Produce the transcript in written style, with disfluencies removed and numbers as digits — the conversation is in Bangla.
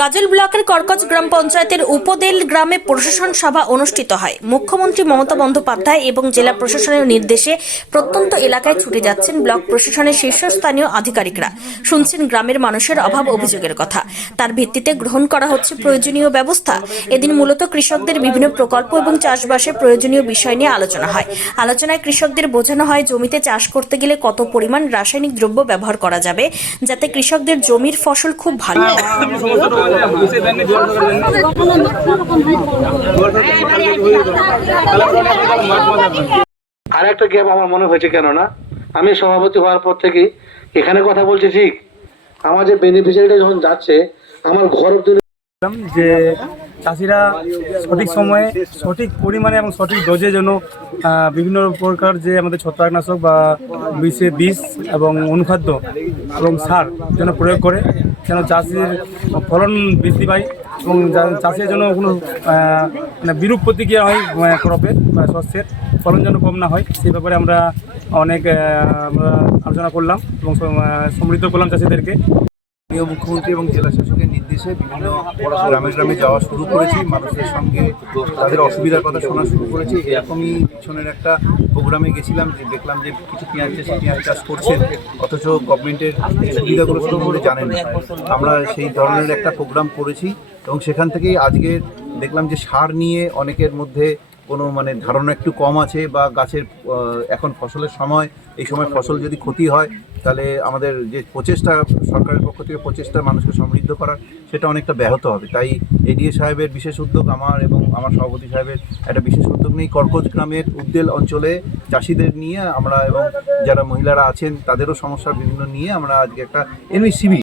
গাজল ব্লকের কর্কজ গ্রাম পঞ্চায়েতের উপদেল গ্রামে প্রশাসন সভা অনুষ্ঠিত হয়। মুখ্যমন্ত্রী মমতা বন্দ্যোপাধ্যায় এবং জেলা প্রশাসনের নির্দেশে প্রত্যন্ত এলাকায় ছুটে যাচ্ছেন ব্লক প্রশাসনের শীর্ষস্থানীয় আধিকারিকরা। শুনছেন গ্রামের মানুষের অভাব অভিযোগের কথা, তার ভিত্তিতে গ্রহণ করা হচ্ছে প্রয়োজনীয় ব্যবস্থা। এদিন মূলত কৃষকদের বিভিন্ন প্রকল্প এবং চাষবাসে প্রয়োজনীয় বিষয় নিয়ে আলোচনা হয়। আলোচনায় কৃষকদের বোঝানো হয় জমিতে চাষ করতে গেলে কত পরিমাণ রাসায়নিক দ্রব্য ব্যবহার করা যাবে, যাতে কৃষকদের জমির ফসল খুব ভালো হয়। আর একটা গ্যাপ আমার মনে হয়েছে, কেননা আমি সভাপতি হওয়ার পর থেকে এখানে কথা বলছি, ঠিক আমার যে বেনিফিশিয়ারিটা যখন যাচ্ছে আমার ঘর অব্দি যে চাষিরা সঠিক সময়ে সঠিক পরিমাণে এবং সঠিক ডোজে যেন বিভিন্ন প্রকার যে আমাদের ছত্রাকনাশক বা বিষ এবং অনুখাদ্য এবং সার যেন প্রয়োগ করে, যেন চাষির ফলন বৃদ্ধি পায় এবং চাষের জন্য কোনো বিরূপ প্রতিক্রিয়া হয় ক্রপে বা শস্যের ফলন যেন কম না হয়, সেই ব্যাপারে আমরা অনেক আলোচনা করলাম এবং সমৃদ্ধ করলাম চাষিদেরকে। মুখ্যমন্ত্রী এবং জেলা শাসকের নির্দেশে বিভিন্ন গ্রামে গ্রামে যাওয়া শুরু করেছি, মানুষের সঙ্গে তাদের অসুবিধার কথা শোনা শুরু করেছি। এরকমই পিছনের একটা প্রোগ্রামে গেছিলাম, যে দেখলাম যে কিছু পেঁয়াজ চাষ করছেন, অথচ গভর্নমেন্টের সুবিধাগুলো সম্বন্ধে জানেন না। আমরা সেই ধরনের একটা প্রোগ্রাম করেছি এবং সেখান থেকেই আজকে দেখলাম যে সার নিয়ে অনেকের মধ্যে কোনো ধারণা একটু কম আছে, বা গাছের এখন ফসলের সময়, এই সময় ফসল যদি ক্ষতি হয় তাহলে আমাদের যে প্রচেষ্টা সরকারের পক্ষ থেকে প্রচেষ্টা মানুষকে সমৃদ্ধ করার, সেটা অনেকটা ব্যাহত হবে। তাই এডিএ সাহেবের বিশেষ উদ্যোগ, আমার এবং আমার সভাপতি সাহেবের একটা বিশেষ উদ্যোগ নিয়ে কর্কজ গ্রামের উদ্দেল অঞ্চলে চাষিদের নিয়ে আমরা এবং যারা মহিলারা আছেন তাদেরও সমস্যা বিভিন্ন নিয়ে আমরা আজকে একটা এমএসসিবি